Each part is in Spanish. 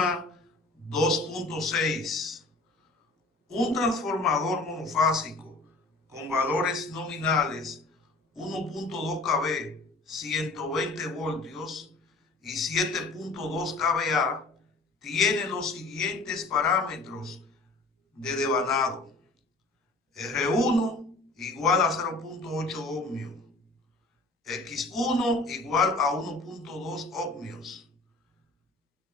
Problema 2.6. Un transformador monofásico con valores nominales 1.2 kV, 120 voltios y 7.2 kVA tiene los siguientes parámetros de devanado. R1 igual a 0.8 ohmios, X1 igual a 1.2 ohmios,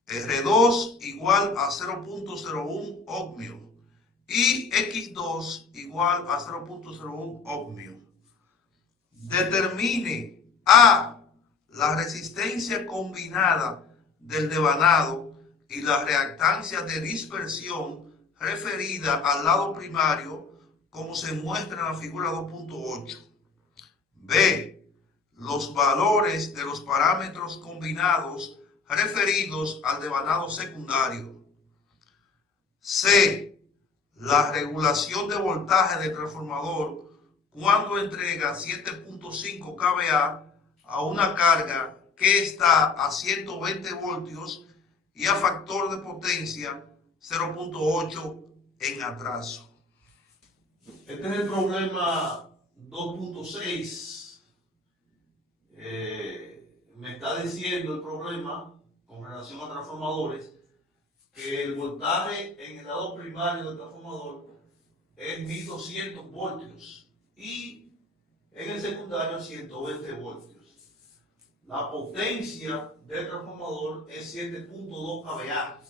R2 igual a 0.01 ohmios y X2 igual a 0.01 ohmios. Determine A, la resistencia combinada del devanado y la reactancia de dispersión referida al lado primario, como se muestra en la figura 2.8. B, los valores de los parámetros combinados referidos al devanado secundario. C, la regulación de voltaje del transformador cuando entrega 7.5 kVA a una carga que está a 120 voltios y a factor de potencia 0.8 en atraso. Este es el problema 2.6. Me está diciendo el problema con relación a transformadores que el voltaje en el lado primario del transformador es 1200 voltios y en el secundario 120 voltios. La potencia del transformador es 7.2 kVA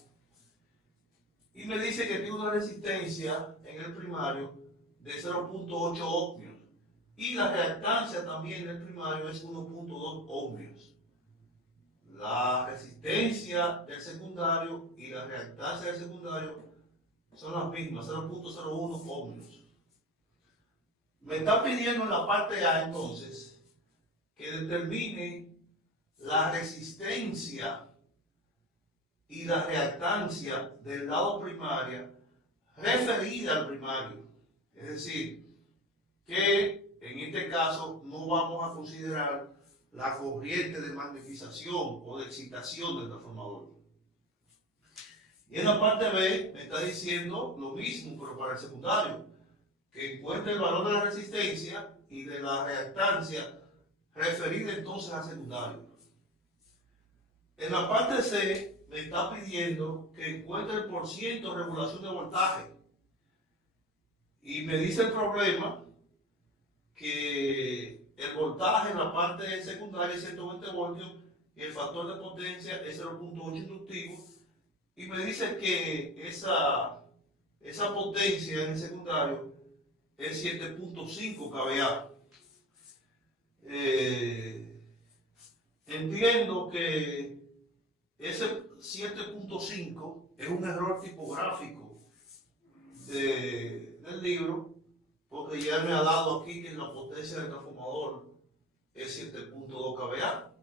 y me dice que tiene una resistencia en el primario de 0.8 ohmios y la reactancia también en el primario es 1.2 ohmios. La resistencia del secundario y la reactancia del secundario son las mismas, 0.01 ohmios. Me está pidiendo en la parte A entonces que determine la resistencia y la reactancia del lado primario referida al primario. Es decir, que en este caso no vamos a considerar la corriente de magnetización o de excitación del transformador. Y en la parte B me está diciendo lo mismo, pero para el secundario, que encuentre el valor de la resistencia y de la reactancia referida entonces al secundario. En la parte C me está pidiendo que encuentre el porciento de regulación de voltaje. Y me dice el problema que el voltaje en la parte secundaria es 120 voltios y el factor de potencia es 0.8 inductivo. Y me dice que esa potencia en el secundario es 7.5 kVA. Entiendo que ese 7.5 es un error tipográfico del libro, porque ya me ha dado aquí que la potencia del transformador es 7.2 kVA.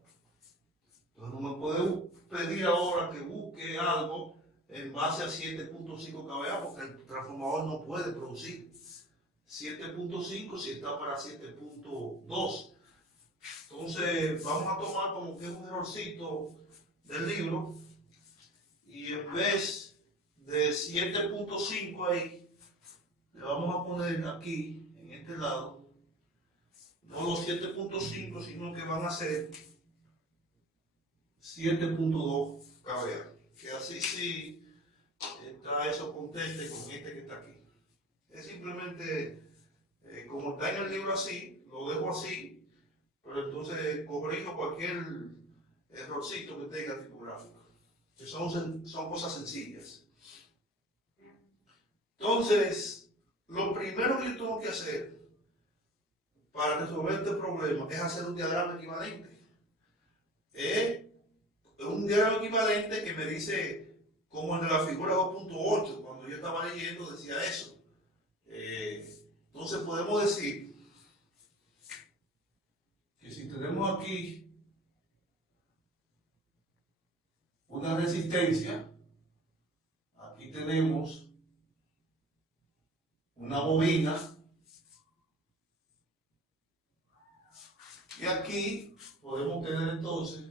Entonces no me puede pedir ahora que busque algo en base a 7.5 kVA, porque el transformador no puede producir 7.5 si está para 7.2. Entonces vamos a tomar como que es un errorcito del libro y en vez de 7.5 ahí, le vamos a poner aquí, en este lado, no los 7.5, sino que van a ser 7.2 kVA. Que así sí está eso conteste con este que está aquí. Es simplemente, como está en el libro así, lo dejo así, pero entonces corrijo cualquier errorcito que tenga tipográfico. Que son cosas sencillas. Entonces, lo primero que yo tengo que hacer para resolver este problema es hacer un diagrama equivalente. Un diagrama equivalente que me dice, como en la figura 2.8, cuando yo estaba leyendo decía eso. Entonces podemos decir que si tenemos aquí una resistencia, aquí tenemos una bobina y aquí podemos tener entonces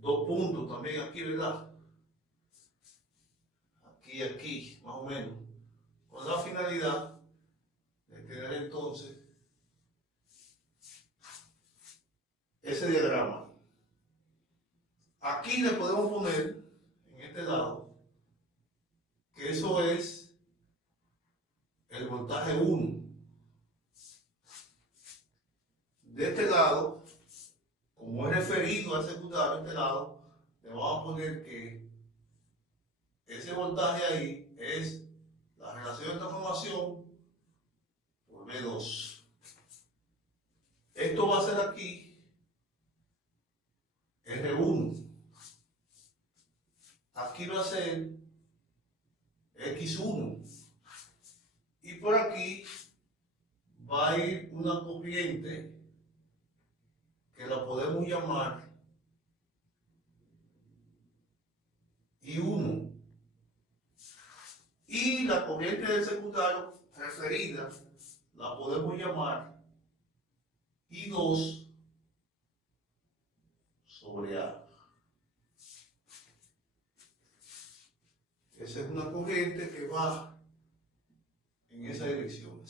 dos puntos también aquí, ¿verdad? y aquí, más o menos, con la finalidad de tener entonces ese diagrama. Aquí le podemos poner en este lado que eso es el voltaje 1. De este lado, como es referido al secundario, de este lado, le vamos a poner que ese voltaje ahí es la relación de transformación por V2. Esto va a ser aquí R1. Aquí va a ser X1. Y por aquí va a ir una corriente que la podemos llamar I1. Y la corriente del secundario referida la podemos llamar I2 sobre A. Esa es una corriente que va en esa dirección.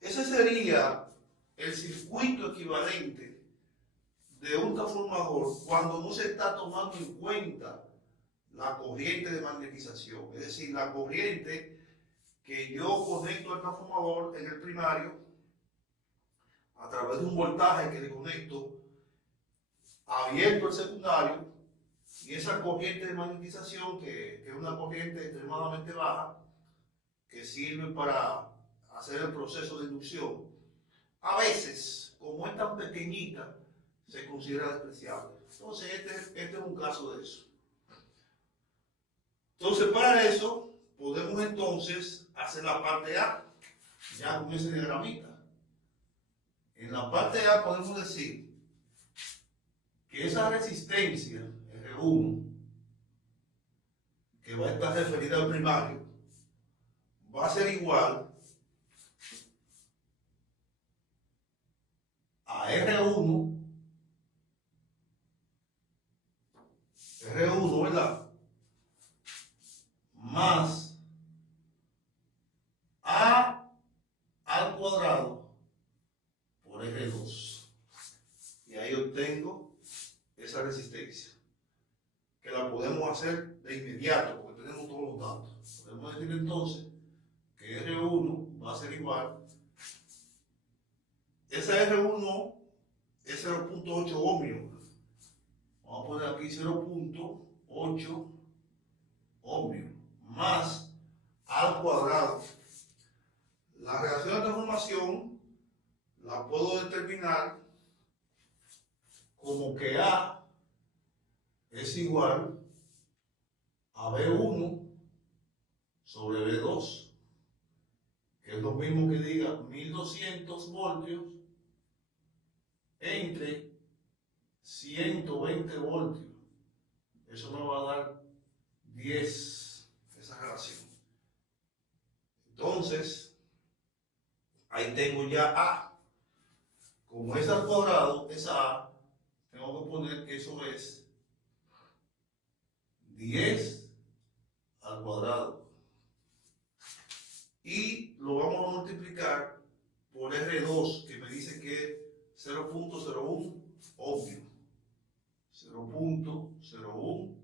Ese sería el circuito equivalente de un transformador cuando no se está tomando en cuenta la corriente de magnetización. Es decir, la corriente que yo conecto al transformador en el primario a través de un voltaje que le conecto abierto al secundario, y esa corriente de magnetización que es una corriente extremadamente baja que sirve para hacer el proceso de inducción, a veces, como es tan pequeñita, se considera despreciable. Entonces, este es un caso de eso. Entonces, para eso, podemos entonces hacer la parte A, ya con ese diagramita. En la parte A podemos decir que esa resistencia, R1, que va a estar referida al primario, va a ser igual a R1, ¿verdad? Más A al cuadrado por R2. Y ahí obtengo esa resistencia, que la podemos hacer de inmediato, porque tenemos todos los datos. Podemos decir entonces que R1 va a ser igual. Esa R1 es 0.8 ohmios. Vamos a poner aquí 0.8 ohmios más al cuadrado. La reacción de transformación la puedo determinar como que A es igual a B1 sobre B2, que es lo mismo que diga 1200 voltios entre 120 voltios. Eso me va a dar 10, esa relación. Entonces, ahí tengo ya A. Como es al cuadrado, esa A, tengo que poner que eso es 10 al cuadrado. Y lo vamos a multiplicar por R2, que me dice que es 0.01 ohmios. 0.01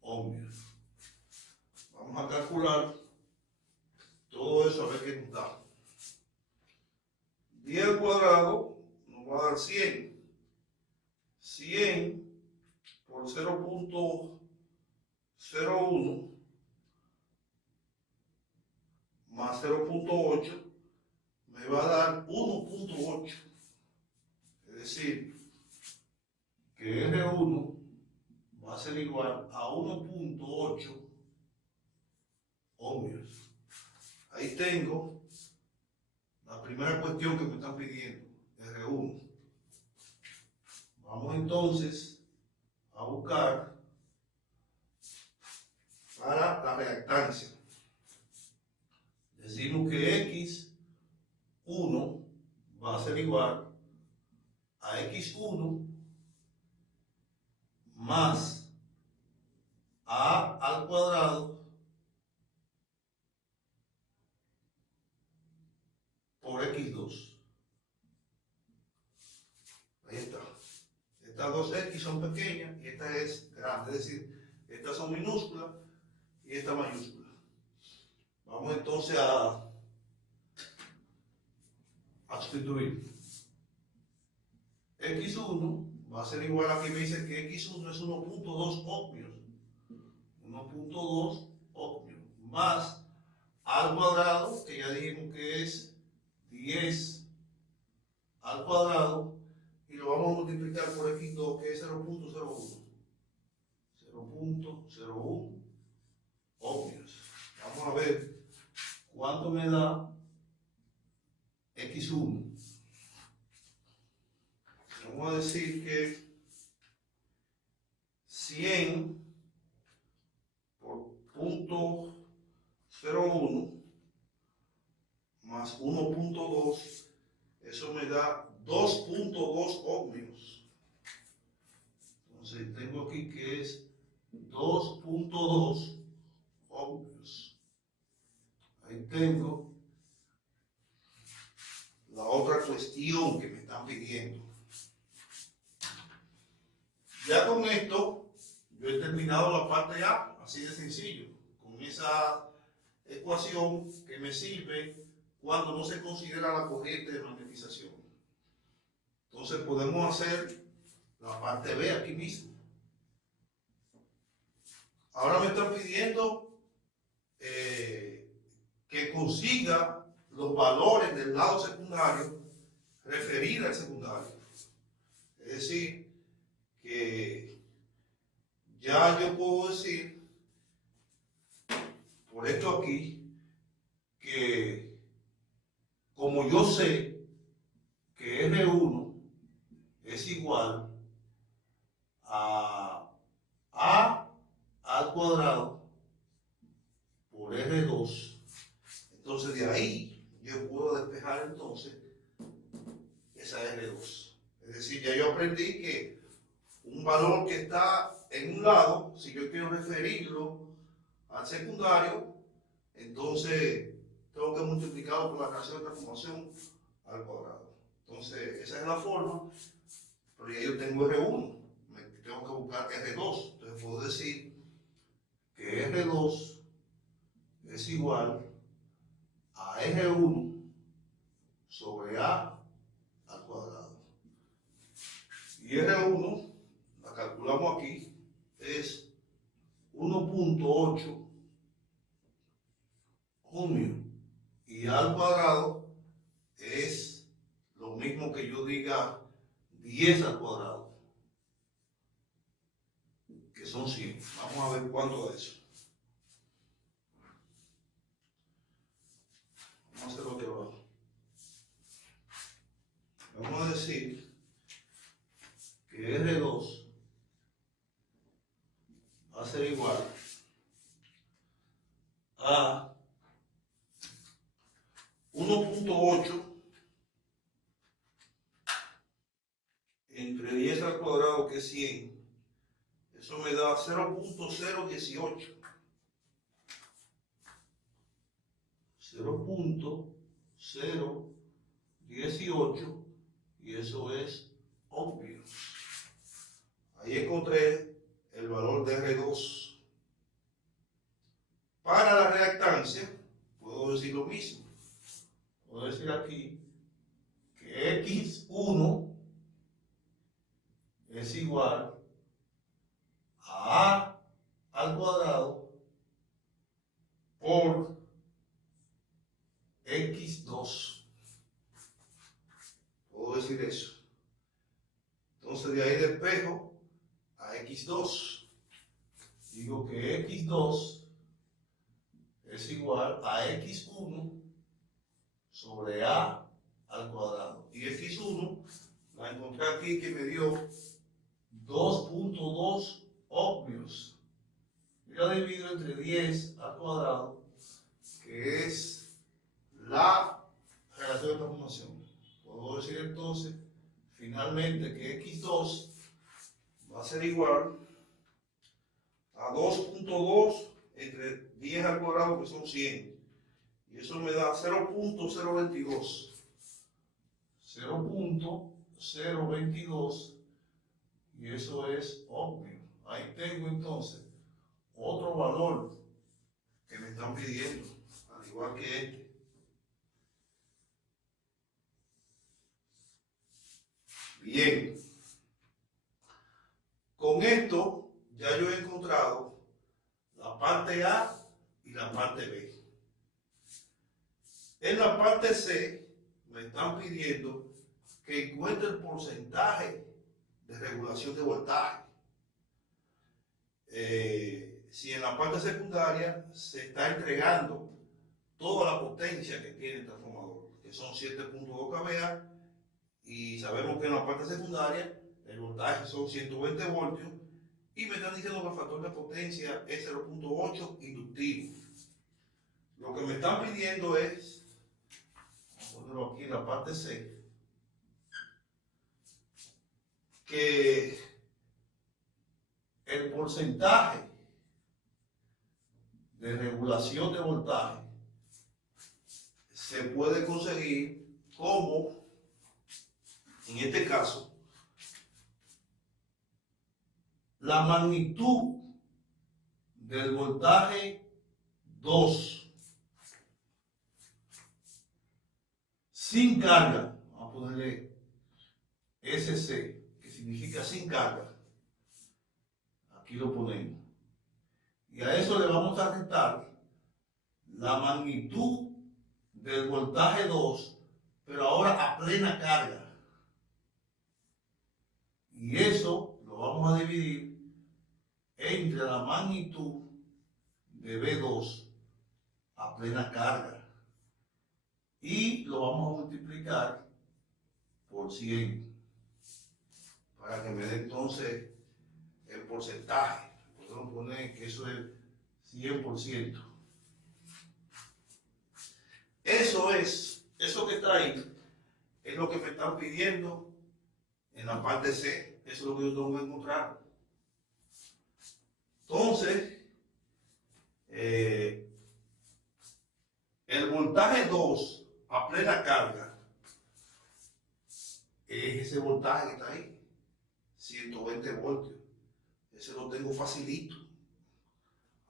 ohmios. Vamos a calcular todo eso a ver qué nos da. 10 al cuadrado nos va a dar 100. 100 por 0.01 más 0.8 me va a dar 1.8. Es decir, que R1 va a ser igual a 1.8 ohmios. Ahí tengo la primera cuestión que me están pidiendo, R1. Vamos entonces a buscar para la reactancia. Decimos que X1 va a ser igual a X1 más a al cuadrado por x2. Ahí está. Estas dos x son pequeñas y esta es grande, es decir, estas son minúsculas y esta mayúscula. Vamos entonces a sustituir. X1 va a ser igual a que me dice que X1 es 1.2 ohmios. 1.2 ohmios más al cuadrado, que ya dijimos que es 10 al cuadrado, y lo vamos a multiplicar por X2, que es 0.01. 0.01 ohmios. Vamos a ver cuánto me da X1. Vamos a decir que 100 por 0.01 más 1.2, eso me da 2.2 ohmios. Entonces tengo aquí que es 2.2 ohmios. Ahí tengo la otra cuestión que me están pidiendo. Ya con esto, yo he terminado la parte A, así de sencillo, con esa ecuación que me sirve cuando no se considera la corriente de magnetización. Entonces podemos hacer la parte B aquí mismo. Ahora me están pidiendo que consiga los valores del lado secundario referidos al secundario. Es decir, que ya yo puedo decir, por esto aquí, que como yo sé que R1 es igual a al cuadrado por R2, entonces de ahí yo puedo despejar entonces esa R2. Es decir, ya yo aprendí que un valor que está en un lado, si yo quiero referirlo al secundario, entonces tengo que multiplicarlo por la relación de transformación al cuadrado. Entonces, esa es la forma, pero ya yo tengo R1, tengo que buscar R2. Entonces puedo decir que R2 es igual a R1 sobre A al cuadrado. Y R1, la calculamos aquí, es 1.8 ohmios. Y A al cuadrado es lo mismo que yo diga 10 al cuadrado, que son 100. Vamos a ver cuánto es eso. Vamos a hacerlo aquí abajo. Vamos a decir que R2 va a ser igual a 1.8 entre 10 al cuadrado, que es 100. Eso me da 0.018. 0.018, y eso es obvio. Ahí encontré el valor de R2. Para la reactancia, puedo decir lo mismo. Puedo decir aquí que X1 es igual a A al cuadrado por X2. Puedo decir eso. Entonces de ahí despejo a X2. Digo que X2 es igual a X1 sobre A al cuadrado. Y X1 la encontré aquí, que me dio 2.2 ohmios. Y la divido entre 10 al cuadrado, que es la relación de transformación. Puedo decir entonces finalmente que X2 va a ser igual a 2.2 entre 10 al cuadrado, que son 100. Y eso me da 0.022. 0.022. Y eso es obvio. Ahí tengo entonces otro valor que me están pidiendo, al igual que este. Bien. Con esto ya yo he encontrado la parte A y la parte B. En la parte C me están pidiendo que encuentre el porcentaje de regulación de voltaje. Si en la parte secundaria se está entregando toda la potencia que tiene el transformador, que son 7.2 kVA, y sabemos que en la parte secundaria el voltaje son 120 voltios, y me están diciendo que el factor de potencia es 0.8 inductivo. Lo que me están pidiendo es, vamos a ponerlo aquí en la parte C, que el porcentaje de regulación de voltaje se puede conseguir como, en este caso, la magnitud del voltaje 2 sin carga, vamos a ponerle SC, que significa sin carga, aquí lo ponemos, y a eso le vamos a restar la magnitud del voltaje 2, pero ahora a plena carga, y eso lo vamos a dividir entre la magnitud de B2 a plena carga, y lo vamos a multiplicar por 100 para que me dé entonces el porcentaje. Podemos poner que eso es 100%. Eso que está ahí es lo que me están pidiendo en la parte C. Eso es lo que yo tengo que encontrar. Entonces, el voltaje 2 a plena carga es ese voltaje que está ahí, 120 voltios. Ese lo tengo facilito.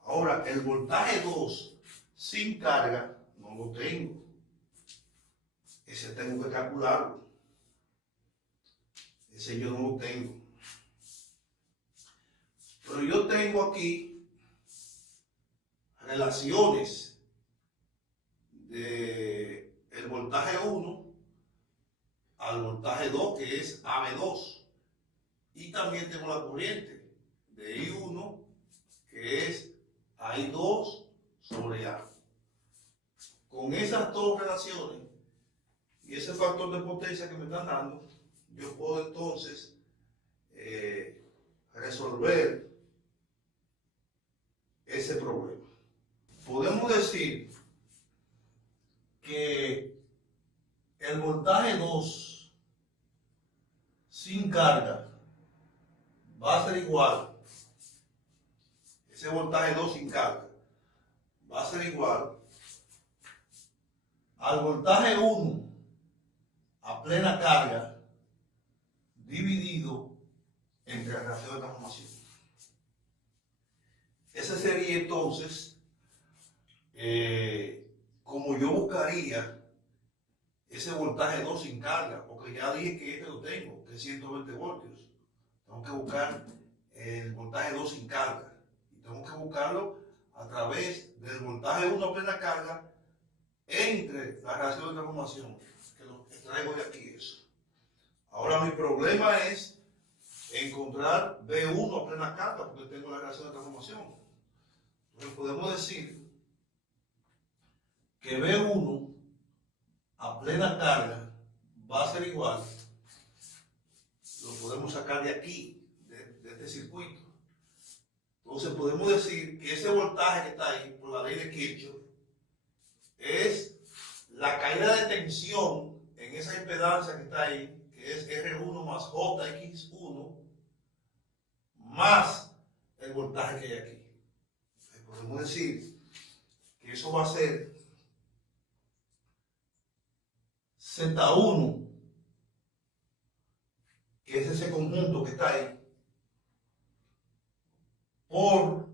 Ahora, el voltaje 2 sin carga no lo tengo. Ese tengo que calcularlo. Ese yo no lo tengo. Pero yo tengo aquí relaciones de el voltaje 1 al voltaje 2, que es AB2. Y también tengo la corriente de I1, que es I2 sobre A. Con esas dos relaciones y ese factor de potencia que me están dando, yo puedo entonces resolver ese problema. Podemos decir que el voltaje 2 sin carga va a ser igual, ese voltaje 2 sin carga va a ser igual al voltaje 1 a plena carga dividido entre la reacción de transformación. Ese sería entonces como yo buscaría ese voltaje 2 sin carga, porque ya dije que este lo tengo, que es 120 voltios. Tengo que buscar el voltaje 2 sin carga. Y tengo que buscarlo a través del voltaje 1 a plena carga entre la reacción de transformación, que lo que traigo de aquí eso. Ahora mi problema es encontrar B1 a plena carga, porque tengo la reacción de transformación. Entonces podemos decir que B1 a plena carga va a ser igual, lo podemos sacar de aquí, de este circuito. Entonces podemos decir que ese voltaje que está ahí, por la ley de Kirchhoff, es la caída de tensión en esa impedancia que está ahí, que es R1 más JX1, más el voltaje que hay aquí. podemos decir que eso va a ser Z1, que es ese conjunto que está ahí, por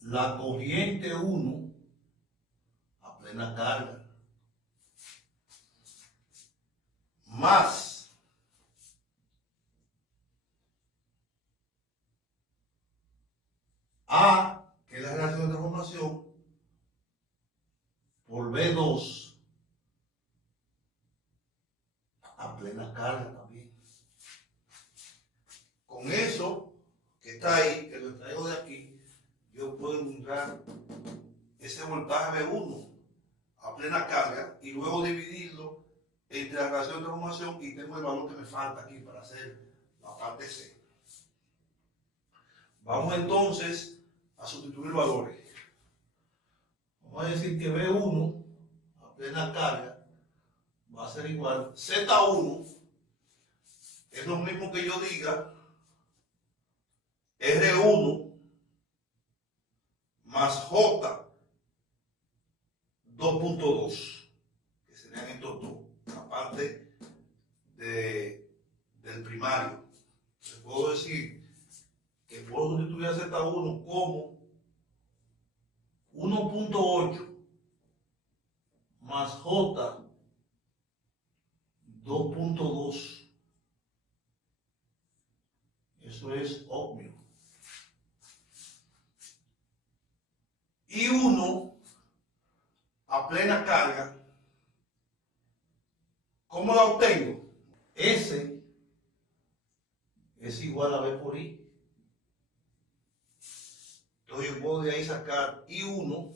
la corriente 1 a plena carga, más A, que es la relación de transformación, por B2 a plena carga también. Con eso que está ahí, que lo traigo de aquí, yo puedo encontrar ese voltaje B1 a plena carga y luego dividirlo entre la relación de transformación y tengo el valor que me falta aquí para hacer la parte C. Vamos entonces a sustituir valores. Vamos a decir que B1 a plena carga va a ser igual Z1, es lo mismo que yo diga R1 más J 2.2, que serían estos dos, la parte del primario. Les puedo decir que puedo sustituir a Z1 como 1.8 más J 2.2. Eso es obvio. Y 1 a plena carga, ¿cómo la obtengo? S es igual a B por I. Entonces yo puedo de ahí sacar I1,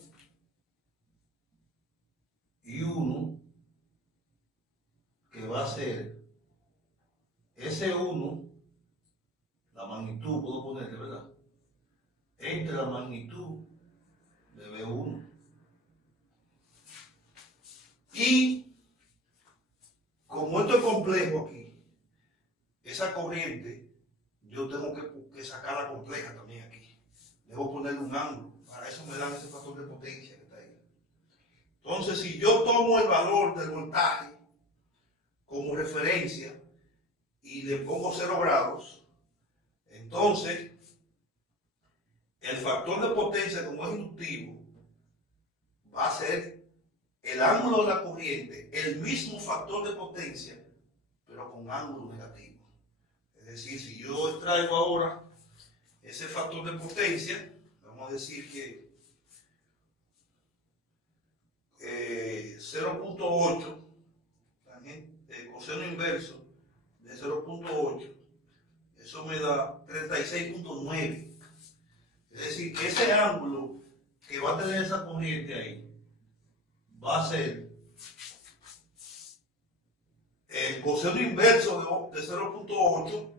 que va a ser S1, la magnitud, puedo ponerle, ¿verdad? Entre la magnitud de B1. Y como esto es complejo aquí, esa corriente, yo tengo que sacarla compleja también aquí. Debo ponerle un ángulo. Para eso me dan ese factor de potencia que está ahí. Entonces, si yo tomo el valor del voltaje como referencia y le pongo 0 grados, entonces el factor de potencia, como es inductivo, va a ser el ángulo de la corriente, el mismo factor de potencia, pero con ángulo negativo. Es decir, si yo extraigo ahora ese factor de potencia, vamos a decir que 0.8, coseno inverso de 0.8, eso me da 36.9. Es decir, que ese ángulo que va a tener esa corriente ahí va a ser el coseno inverso de 0.8,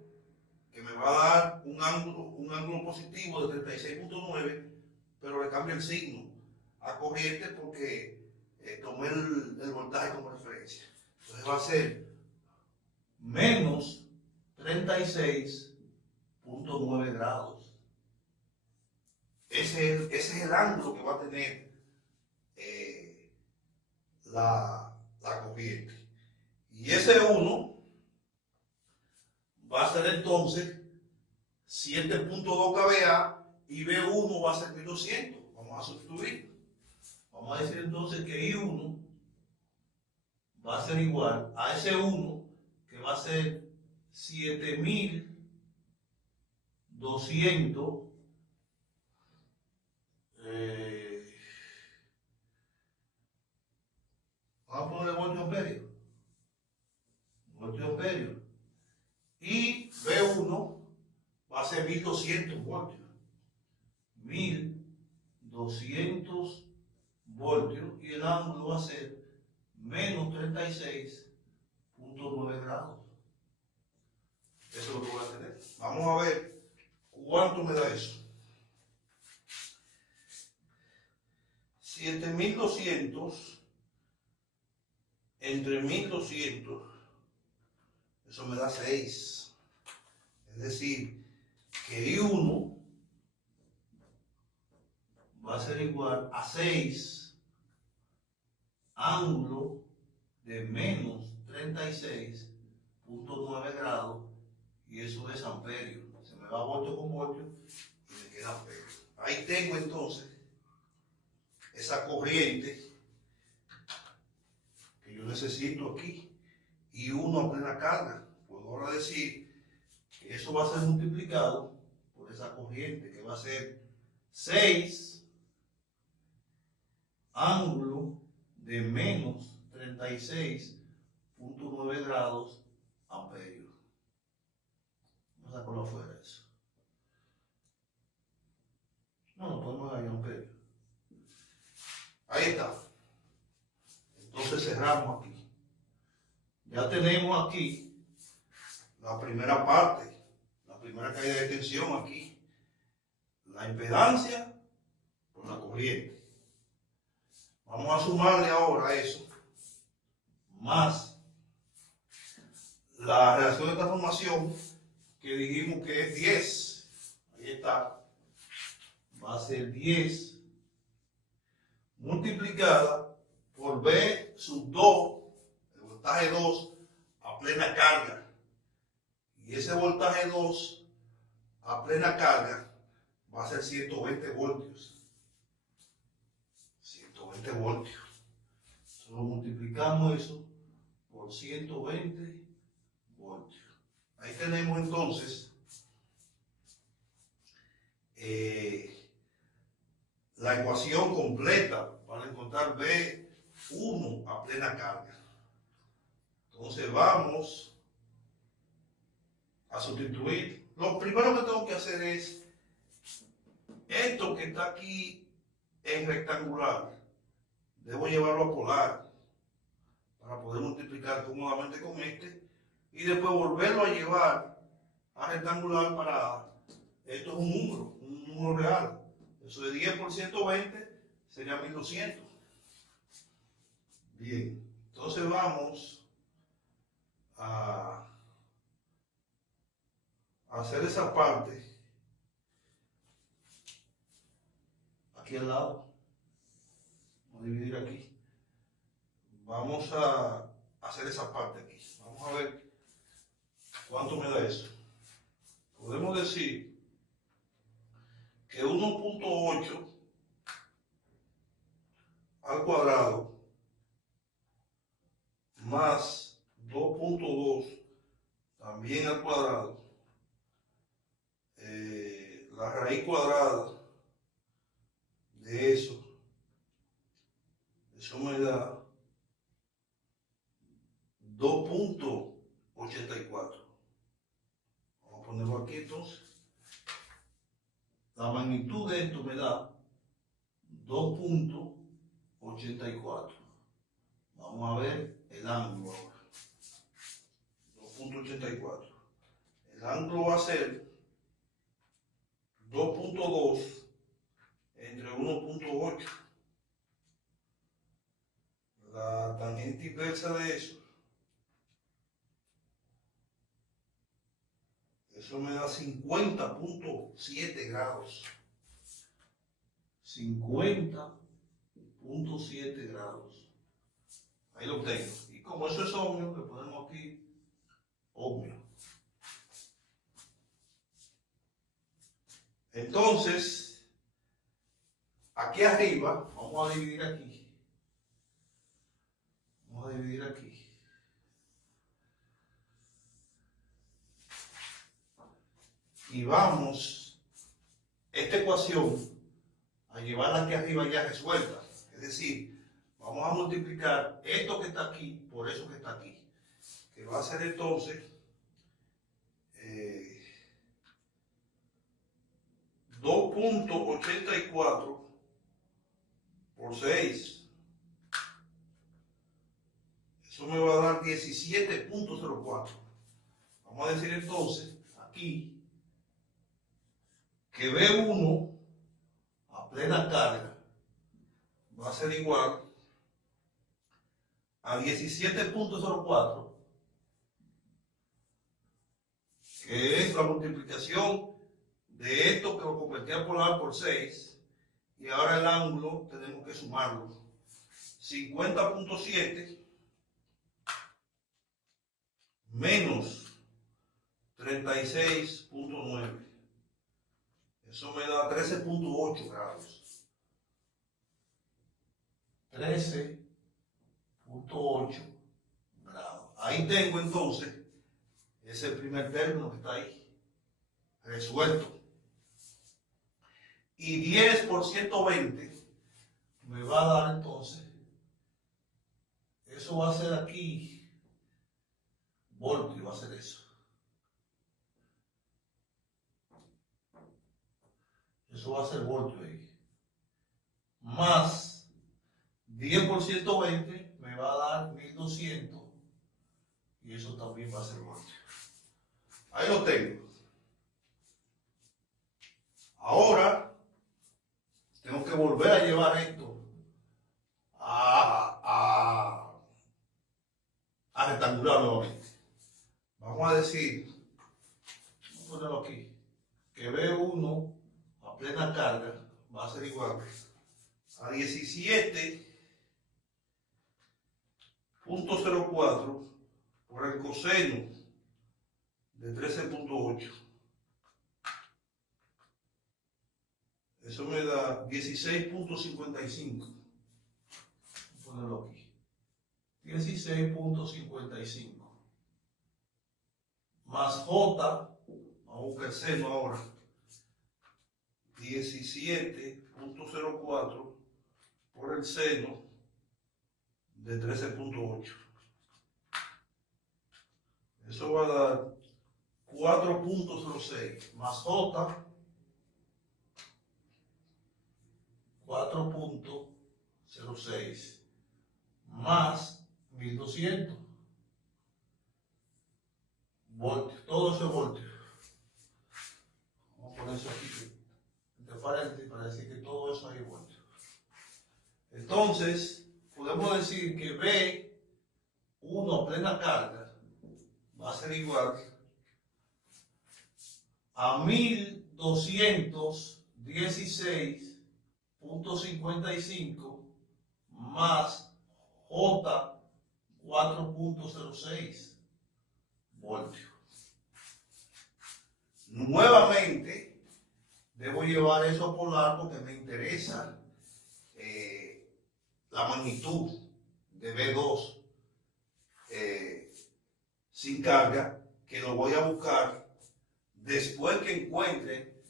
que me va a dar un ángulo positivo de 36.9, pero le cambio el signo a corriente porque tomé el voltaje como referencia. Entonces va a ser menos 36.9 grados. Ese es el ángulo que va a tener la corriente. Y ese 1 va a ser entonces 7.2 kVA y B1 va a ser 1200. Vamos a sustituir. Vamos a decir entonces que I1 va a ser igual a ese 1, que va a ser 7200 vamos a poner voltio amperio. Y B1 va a ser 1200 voltios. 1200 voltios y el ángulo va a ser menos 36.9 grados. Eso es lo que voy a tener. Vamos a ver cuánto me da eso. 7200 entre 1200, eso me da 6. Es decir, que I1 va a ser igual a 6 ángulo de menos 36.9 grados, y eso es amperio. Se me va voltio con voltio y me queda amperio. Ahí tengo entonces esa corriente que yo necesito aquí, y 1 a plena carga. Puedo ahora decir que eso va a ser multiplicado por esa corriente, que va a ser 6 ángulo de menos 36.9 grados amperios. Vamos a sacarlo afuera eso. No podemos dar amperios. Ahí está. Entonces cerramos aquí. Ya tenemos aquí la primera parte, la primera caída de tensión aquí. La impedancia por la corriente. Vamos a sumarle ahora eso, más la reacción de transformación que dijimos que es 10. Ahí está. Va a ser 10 multiplicada por B sub 2, el voltaje 2 a plena carga. Y ese voltaje 2 a plena carga va a ser 120 voltios. 120 voltios. Solo multiplicamos eso por 120 voltios. Ahí tenemos entonces la ecuación completa para encontrar B1 a plena carga. Entonces vamos a sustituir. Lo primero que tengo que hacer es esto que está aquí en rectangular, debo llevarlo a polar para poder multiplicar cómodamente con este, y después volverlo a llevar a rectangular para, esto es un número real. Eso de 10 por 120 sería 1200. Bien, entonces vamos a hacer esa parte aquí al lado. Vamos a dividir aquí. Vamos a hacer esa parte aquí. Vamos a ver cuánto me da eso. Podemos decir que 1.8 al cuadrado más 2.2 también al cuadrado, la raíz cuadrada de eso me da 2.84. Vamos a ponerlo aquí entonces. La magnitud de esto me da 2.84. Vamos a ver el ángulo ahora. 2.84. El ángulo va a ser 2.2 entre 1.8. La tangente inversa de eso me da 50.7 grados. 50.7 grados. Ahí lo tengo. Y como eso es ohmio, le ponemos aquí ohmio. Entonces, aquí arriba, vamos a dividir aquí. Vamos a dividir aquí. Y vamos, esta ecuación, a llevarla aquí arriba ya resuelta. Es decir, vamos a multiplicar esto que está aquí por eso que está aquí. Que va a ser entonces 2.84 por 6. Eso me va a dar 17.04. Vamos a decir entonces aquí que B1 a plena carga va a ser igual a 17.04, que es la multiplicación de esto que lo convertí a polar por 6, y ahora el ángulo tenemos que sumarlo. 50.7 menos 36.9. Eso me da 13.8 grados. 13.8 grados. Ahí tengo entonces ese primer término que está ahí, resuelto. Y 10 por 120 me va a dar entonces, eso va a ser aquí, voltio va a ser eso. Eso va a ser voltio ahí. Más 10 por 120 me va a dar 1200 y eso también va a ser voltio. Ahí lo tengo. Ahora tengo que volver a llevar esto a rectangular nuevamente. Vamos a decir, vamos a ponerlo aquí, que B1 a plena carga va a ser igual a 17.04 por el coseno de 13.8. Eso me da 16.55. Voy a ponerlo aquí. 16.55. Más J, vamos a buscar el seno ahora. 17.04 por el seno de 13.8. Eso va a dar 4.06 más J 4.06 más 1200 voltios, todo eso es voltios. Vamos a poner eso aquí entre paréntesis para decir que todo eso es voltios. Entonces, podemos decir que B1 a plena carga va a ser igual a 1216.55 más J 4.06 voltios. Nuevamente, debo llevar eso a polar porque me interesa la magnitud de B2 sin carga, que lo voy a buscar después que encuentre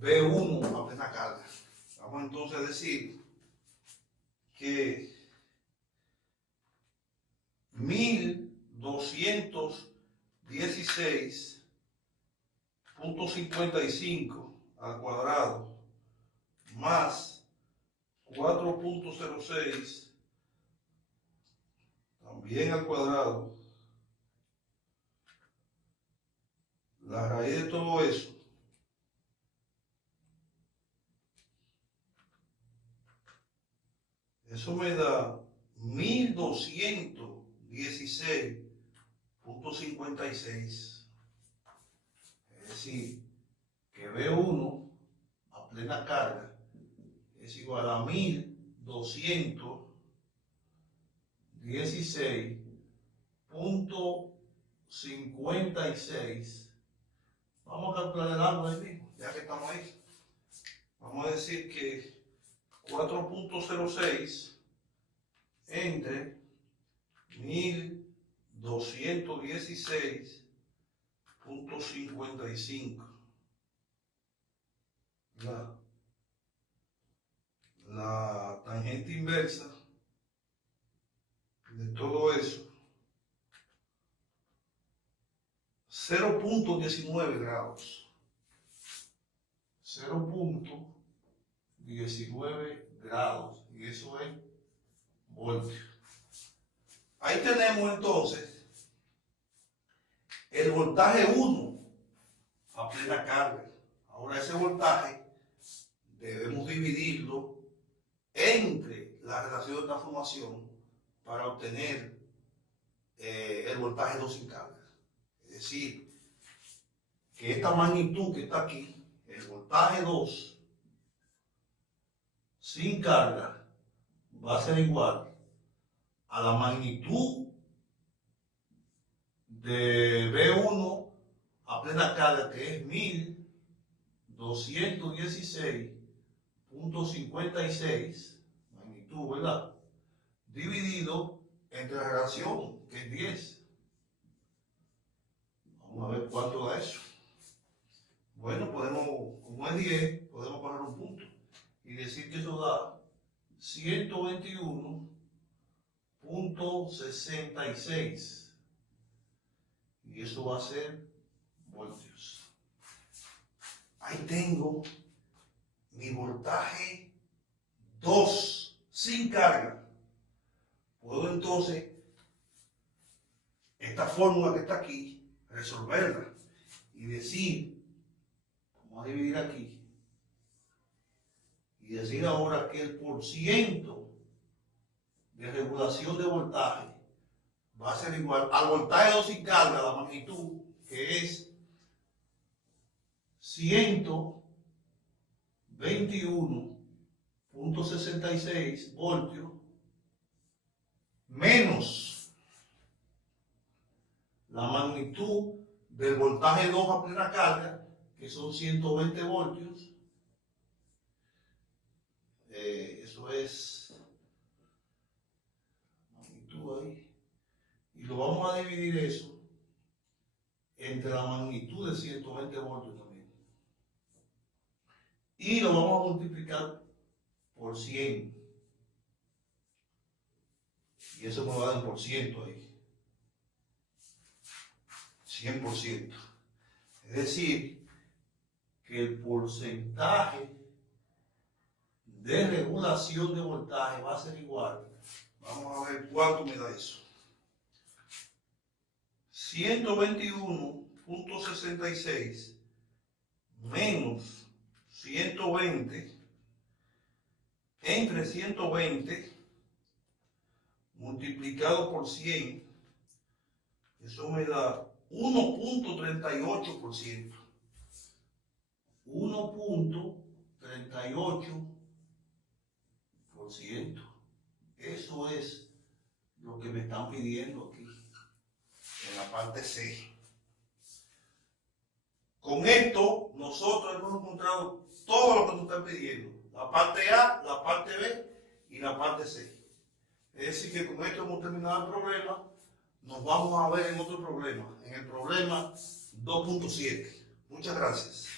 B1 a plena carga. Vamos entonces a decir que 1216.55 al cuadrado más 4.06 también al cuadrado, la raíz de todo eso me da 1216.56. Es decir, que B1 a plena carga es igual a 1216.56. Vamos a calcular el ángulo ahí mismo, ya que estamos ahí. Vamos a decir que 4.06 entre 1216.55. La tangente inversa de todo eso, 0.19 grados. 0.19 grados. Y eso es voltio. Ahí tenemos entonces el voltaje 1 a plena carga. Ahora ese voltaje debemos dividirlo entre la relación de transformación para obtener el voltaje 2 sin carga. Es decir, que esta magnitud que está aquí, el voltaje 2, sin carga va a ser igual a la magnitud de B1 a plena carga, que es 1216.56, magnitud, ¿verdad? Dividido entre la relación, que es 10. Vamos a ver cuánto da eso. Bueno, como es 10, podemos poner un punto y decir que eso da 121.66. Y eso va a ser voltios. Ahí tengo mi voltaje 2 sin carga. Puedo entonces esta fórmula que está aquí resolverla y decir, vamos a dividir aquí, y decir ahora que el porciento de regulación de voltaje va a ser igual al voltaje 2 sin carga, la magnitud, que es 121.66 voltios, menos la magnitud del voltaje 2 a plena carga, que son 120 voltios. Eso es magnitud ahí. Y lo vamos a dividir eso entre la magnitud de 120 voltios también. Y lo vamos a multiplicar por 100. Y eso me va a dar por ciento ahí. 100%. Es decir, que el porcentaje de regulación de voltaje va a ser igual. Vamos a ver cuánto me da eso. 121.66 menos 120 entre 120 multiplicado por 100, eso me da 1.38%. 1.38%. Eso es lo que me están pidiendo aquí, en la parte C. Con esto, nosotros hemos encontrado todo lo que nos están pidiendo. La parte A, la parte B y la parte C. Es decir, que con esto hemos terminado el problema. Nos vamos a ver en otro problema, en el problema 2.7. Muchas gracias.